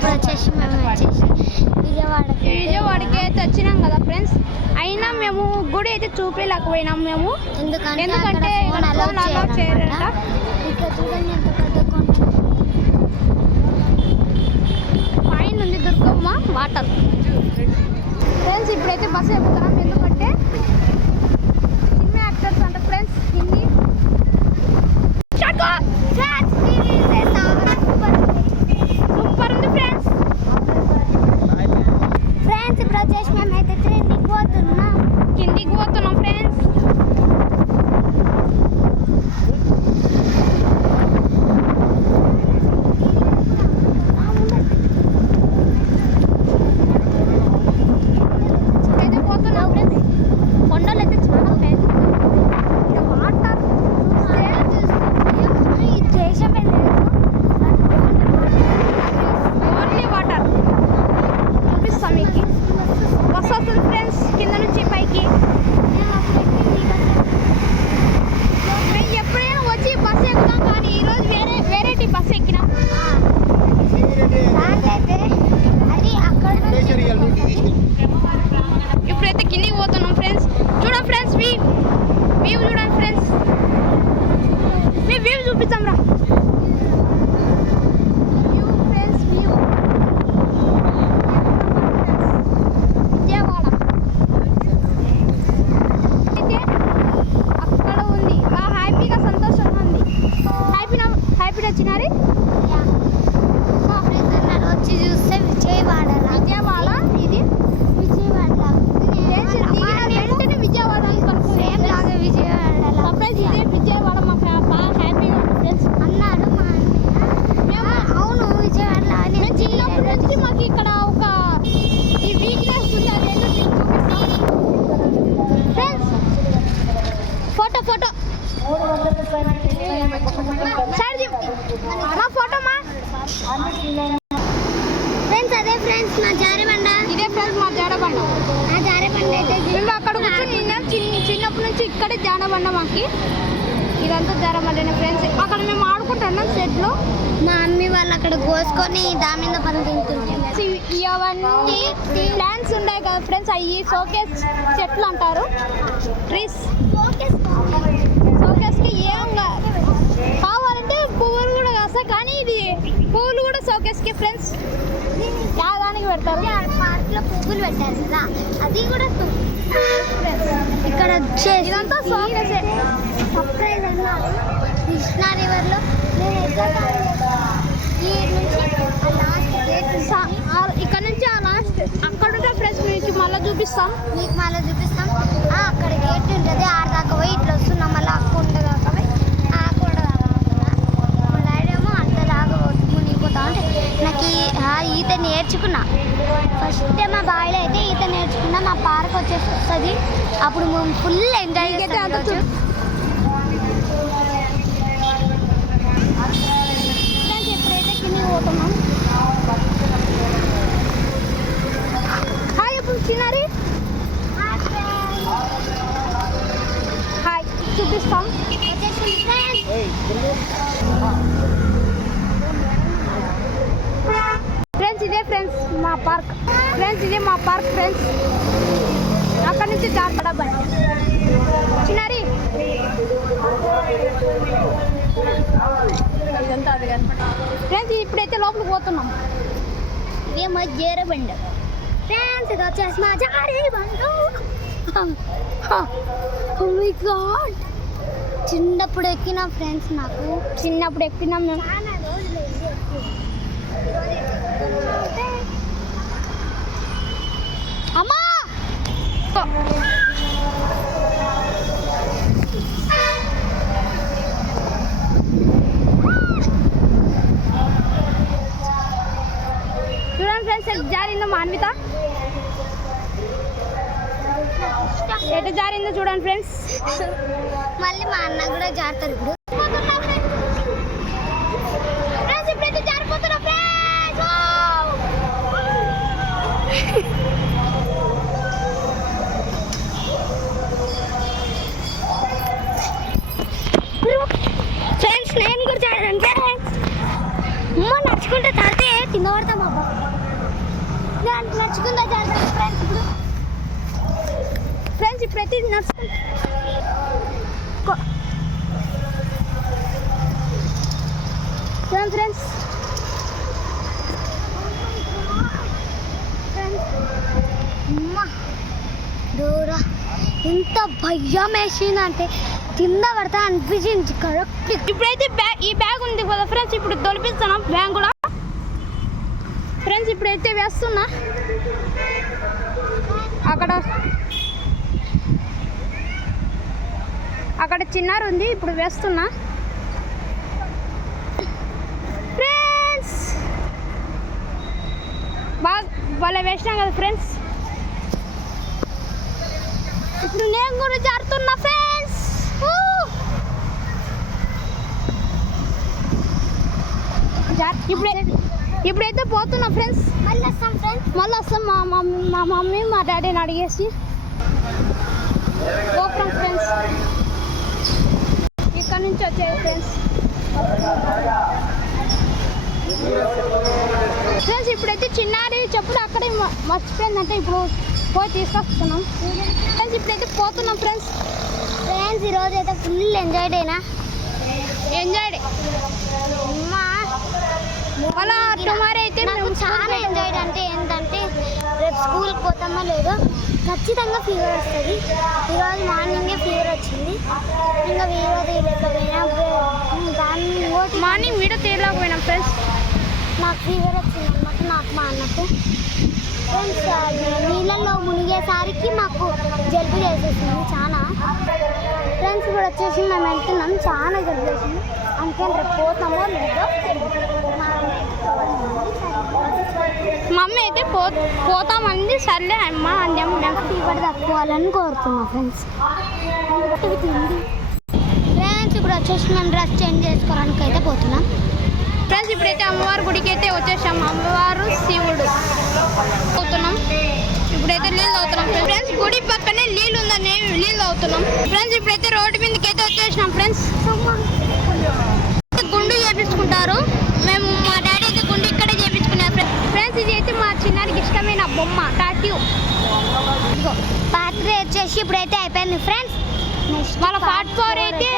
ఇప్పుడు మేము విజయవాడకి అయితే వచ్చినాం కదా ఫ్రెండ్స్. అయినా మేము గుడి అయితే చూపించలేకపోయినాం మేము, ఎందుకంటే ఫోన్ అలౌ చేయరంట. పైన ఉంది దుర్గమ్మ వాటర్. ఫ్రెండ్స్ ఇప్పుడైతే బస్సు ఎక్కుతున్నాం, ఎందుకంటే సినిమా యాక్టర్స్ అంట ఫ్రెండ్స్. హిందీ సూపర్ ఉంది ఫ్రెండ్స్. ఫ్రెండ్స్ ఇప్పుడు వచ్చేసి మేమైతే కిందికి పోతున్నాం ఫ్రెండ్స్. కొండలు అయితే చాలా ఫ్రెండ్స్. వాటర్ ఓన్లీ వాటర్ చూపిస్తాం మీకు. బస్ వస్తుంది ఫ్రెండ్స్ కింద నుంచి పైకి. మేము ఎప్పుడైనా వచ్చి బస్సు ఎక్కుతాం, కానీ ఈరోజు వేరేటి బస్సు ఎక్కినాం. ఇప్పుడైతే కిందికి పోతున్నాం ఫ్రెండ్స్. చూడండి ఫ్రెండ్స్, వ్యూ చూడండి ఫ్రెండ్స్. మీ వ్యూ చూపిస్తాం రా. వ్యూ ఫ్రెండ్స్, వ్యూ విజయవాడ అయితే అక్కడ ఉంది. బాగా హ్యాపీగా సంతోషంగా ఉంది. హ్యాపీ వచ్చినారు. వచ్చి చూస్తే విజయవాడ ఇది వెంటనే విజయవాడ సేమ్ లాగా విజయవాడ సర్ప్రైజ్. ఇదే విజయవాడ మాకు బాగా హ్యాపీగా ఉంది ఫ్రెండ్స్ అన్నాడు మా అన్నయ్య. అవును విజయవాడ మేము చిన్నప్పటి నుంచి మాకు ఇక్కడ ఒక ఈ వీక్నెస్ ఉంది, అదేంటో మీకు చూపిస్తాం ఫ్రెండ్స్. ఫోటో సార్ మా ఫోటో మా ఫ్రెండ్స్. అదే ఫ్రెండ్స్ మా జారెబండ. ఇదే ఫ్రెండ్స్ మా జాడబండ. ఆ జారెబండ అయితే మేము అక్కడ కూర్చొని చిన్నప్పటి నుంచి ఇక్కడే జాడబండ మాకి. ఇదంతా జారబండనే ఫ్రెండ్స్. అక్కడ మేము ఆడుకుంటున్నాం షెడ్లో. మా మమ్మీ వాళ్ళు అక్కడ కోసుకొని దాని మీద పని తింటుంటాం. ఇవన్నీ ప్లాంట్స్ ఉన్నాయి కదా ఫ్రెండ్స్, అవి షోకేస్ చెట్లు అంటారు. ట్రీస్ షోకేస్కి ఏం కావాలంటే పువ్వులు కూడా కాస్తాయి, కానీ ఇది పువ్వులు కూడా షోకేస్కి ఫ్రెండ్స్ యాదానికి పెడతారు. పార్క్లో పువ్వులు పెట్టారు కదా, అది కూడా ఇక్కడ ఇదంతా షోకేస్. సర్ప్రైజ్ అన్నారు కృష్ణా రివర్లో. ఇక్కడ నుంచి ఆ లాస్ట్ అక్కడ ఉంటే ఫ్రెండ్స్ మీకు మళ్ళీ చూపిస్తాం. అక్కడ గేట్ ఉంటుంది, ఆరు దాకా పోయి ఇట్లా వస్తున్నాం. మళ్ళీ అక్కుండ దాకా పోయి ఆకుండ దాకా మా డాడీ ఏమో అంత దాకా మునిగిపోతా ఉంటే నాకు ఈత నేర్చుకున్నా. ఫస్ట్ మా బావిలో అయితే ఈత నేర్చుకున్నా. మా పార్క్ వచ్చేసి వస్తుంది, అప్పుడు మేము ఫుల్ ఎంజాయ్ చేస్తాం. ఎప్పుడైతే కింద పోతున్నాం. హాయ్ ఇప్పుడు చిన్నారి హాయ్ చూపిస్తాం. ఫ్రెండ్స్ ఇదే ఫ్రెండ్స్ మా పార్క్. ఫ్రెండ్స్ ఇదే మా పార్క్ ఫ్రెండ్స్. అక్కడ నుంచి జాగ్రత్త చిన్నారి. ఫ్రెండ్స్ ఇప్పుడైతే లోపలికి పోతున్నాం. ఇదేమో జారెబండ ఫ్రెండ్స్. ఇది వచ్చేసి మా జారెబండ. ఓ మై గాడ్, చిన్నప్పుడు ఎక్కిన ఫ్రెండ్స్. నాకు చిన్నప్పుడు ఎక్కినాం మేము. అమ్మా చూడండి ఫ్రెండ్స్, జారిందో మా అన్విత ఎటు జారిందో చూడండి ఫ్రెండ్స్. మళ్ళీ మా అన్న కూడా జారుతారు ఇప్పుడు. ఇప్పుడైతే జారిపోతున్నా ఫ్రెండ్స్. ఫ్రెండ్స్ నేను కూడా జారంటే నడుచుకుంటే తాగితే కింద పడతాం అబ్బా నడుచుకుందా ఫ్రెండ్స్ ఇప్పుడు ఇప్పుడైతే నడుచుకుంటా ఫ్రెండ్స్ దూర ఎంత భయం వేసిందంటే కింద పడతా అనిపించింది కరెక్ట్. ఇప్పుడైతే ఈ బ్యాగ్ ఉంది కదా ఫ్రెండ్స్, ఇప్పుడు తొలిపిస్తాను బ్యాగ్ కూడా ఫ్రెండ్స్. ఇప్పుడైతే వేస్తున్నా అక్కడ చిన్నారు ఉంది, ఇప్పుడు వేస్తున్నా ఫ్రెండ్స్. బాగా భలే వేసినాం కదా ఫ్రెండ్స్. ఇప్పుడు నేను కూడా జారుతున్నా ఫ్రెండ్స్. ఇప్పుడైతే పోతున్నా ఫ్రెండ్స్. మళ్ళీ వస్తాం ఫ్రెండ్స్, మళ్ళీ వస్తాం. మా మమ్మీ మా డాడీని అడిగేసి పోతాం ఫ్రెండ్స్. ఇక్కడ నుంచి వచ్చాయి ఫ్రెండ్స్. ఫ్రెండ్స్ ఇప్పుడైతే చిన్నారి చెప్పుడు అక్కడే మర్చిపోయిందంటే ఇప్పుడు పోయి తీసుకొస్తున్నాం ఫ్రెండ్స్. ఇప్పుడైతే పోతున్నాం ఫ్రెండ్స్. ఈరోజు అయితే ఫుల్ ఎంజాయ్ డేనా? ఎంజాయ్ డే మళ్ళీ టుమారో అయితే నాకు చాలా ఎంజాయ్ అంటే ఏంటంటే రేపు స్కూల్కి పోతామో లేదో ఖచ్చితంగా ఫీవర్ వస్తుంది. ఈరోజు మార్నింగే ఫీవర్ వచ్చింది. ఇంకా వీడియో తీయలేకపోయినా మార్నింగ్ వీడియో తీయలేకపోయినాం ఫ్రెండ్స్. నాకు ఫీవర్ వచ్చింది అనమాట, నాకు మా అన్నకు ఫ్రెండ్స్. నీళ్ళల్లో మునిగేసరికి మాకు జలుబు చేసేసింది చాలా ఫ్రెండ్స్. ఇప్పుడు వచ్చేసి మేము వెళ్తున్నాం, చాలా జలుబు చేసింది. అందుకే రేపు పోతామో లేదో మమ్మీ అయితే పోతామంది. సర్లే అమ్మ అందాము. మేము ఫీవర్ తక్కువాలని కోరుతున్నాం ఫ్రెండ్స్. ఫ్రెండ్స్ ఇప్పుడు వచ్చేసి మేము డ్రెస్ చేంజ్ చేసుకోవడానికి అయితే పోతున్నాం ఫ్రెండ్స్. ఇప్పుడైతే అమ్మవారి గుడికి అయితే వచ్చేసాం. అమ్మవారు శివుడు పోతున్నాం. ఇప్పుడైతే నీళ్ళు అవుతున్నాం ఫ్రెండ్స్. గుడి పక్కనే నీళ్ళు ఉందని నీళ్ళు అవుతున్నాం ఫ్రెండ్స్. ఇప్పుడైతే రోడ్డు మీదకి అయితే వచ్చేసినాం ఫ్రెండ్స్. గుండు చేపించుకుంటారు. మేము మా డాడీ అయితే గుండు ఇక్కడే చేపించుకున్నాం ఫ్రెండ్స్. ఇది అయితే మా చిన్నారికి ఇష్టమైన బొమ్మ టాట్యూ. పార్ట్ 3 వచ్చేసి ఇప్పుడైతే అయిపోయింది ఫ్రెండ్స్. మన పార్ట్ 4 అయితే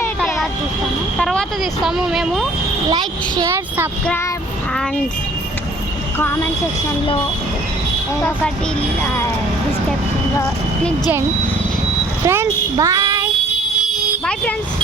తర్వాత తీస్తాము మేము. Like, share, subscribe and comment సెక్షన్లో ఒకటి డిస్క్రిప్షన్లో క్లిక్ చేయండి ఫ్రెండ్స్. Bye friends.